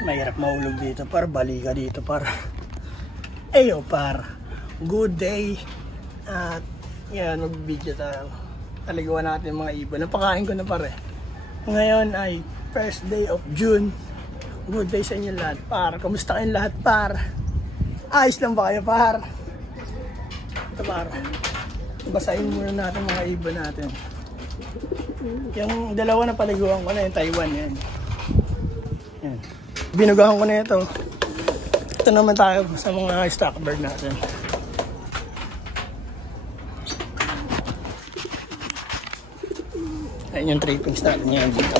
Mahirap mahulog dito par, baliga dito par. Ayo par, good day. At yan, mag-video tayo. Taliguan natin mga ibon. Napakain ko na par eh. Ngayon ay first day of June. Good day sa inyo lahat par. Kamusta kayong lahat par? Ayos lang ba kayo par? Ito par, basahin muna natin mga ibon natin. Yung dalawa na paliguan ko na, yung Taiwan yan. Yan. Binugahan ko na ito. Ito naman tayo sa mga stock bird natin. Ayun yung trappings natin yan dito.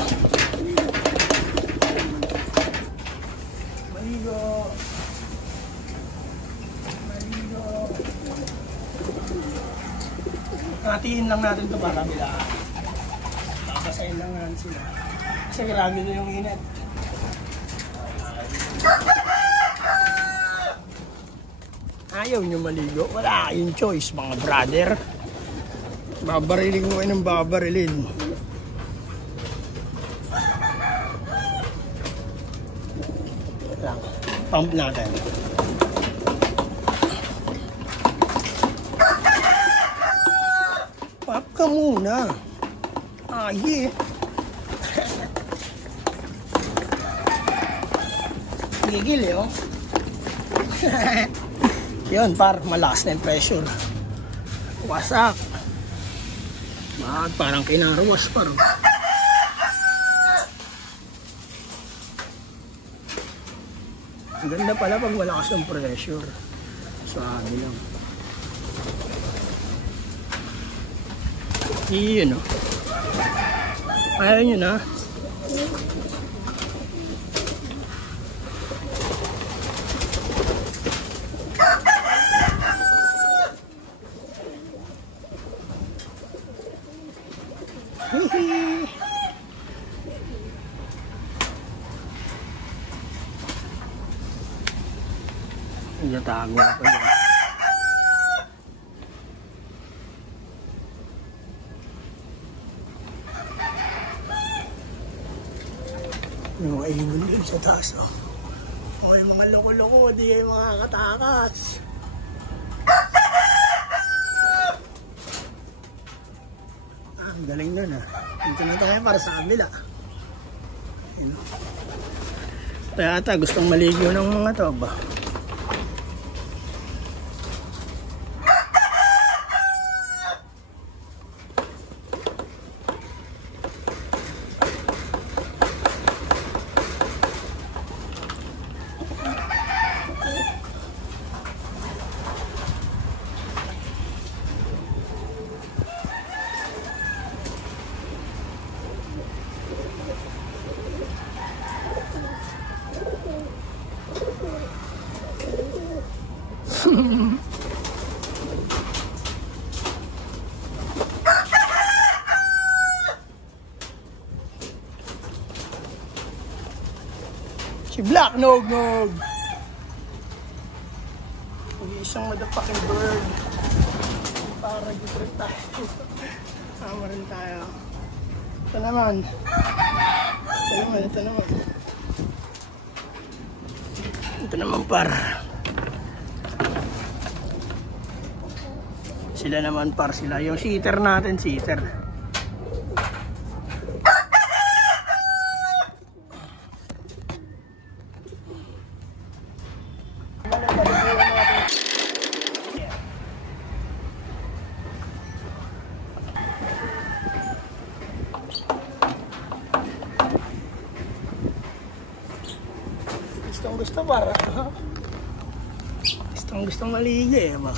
Maligo. Maligo. Hatiin lang natin ito para bilaan. Babasahin lang natin sila. Kasi grabe na yung init. Ayaw nyo maligo, wala kayong choice mga brother. Babarilin mo kayo ng babarilin. Lang, pump natin. Pump ka muna. Aye. Gigil yun. Yun par, malakas na yung pressure. Wasak. Parang kinarawas par. Ang ganda pala pag malakas ng pressure. Sabi lang. Yun o. Ayaw nyo na. Natago ako yan. Yung mga ibon din sa taas. O yung mga loko-loko, di yung mga katakas. Ang galing nun ah. Dito na tayo para sa kabila. Kaya ata gustong maligo ng mga to ba? Si Black Nog-Nog. Isang motherfucking bird. Para gitrip tayo. Sama rin tayo. Ito naman. Ito naman. Ito naman par. Sila naman par sila. Yung sitter natin, sitter. Gustong gusto para. Gustong maligo eh ba?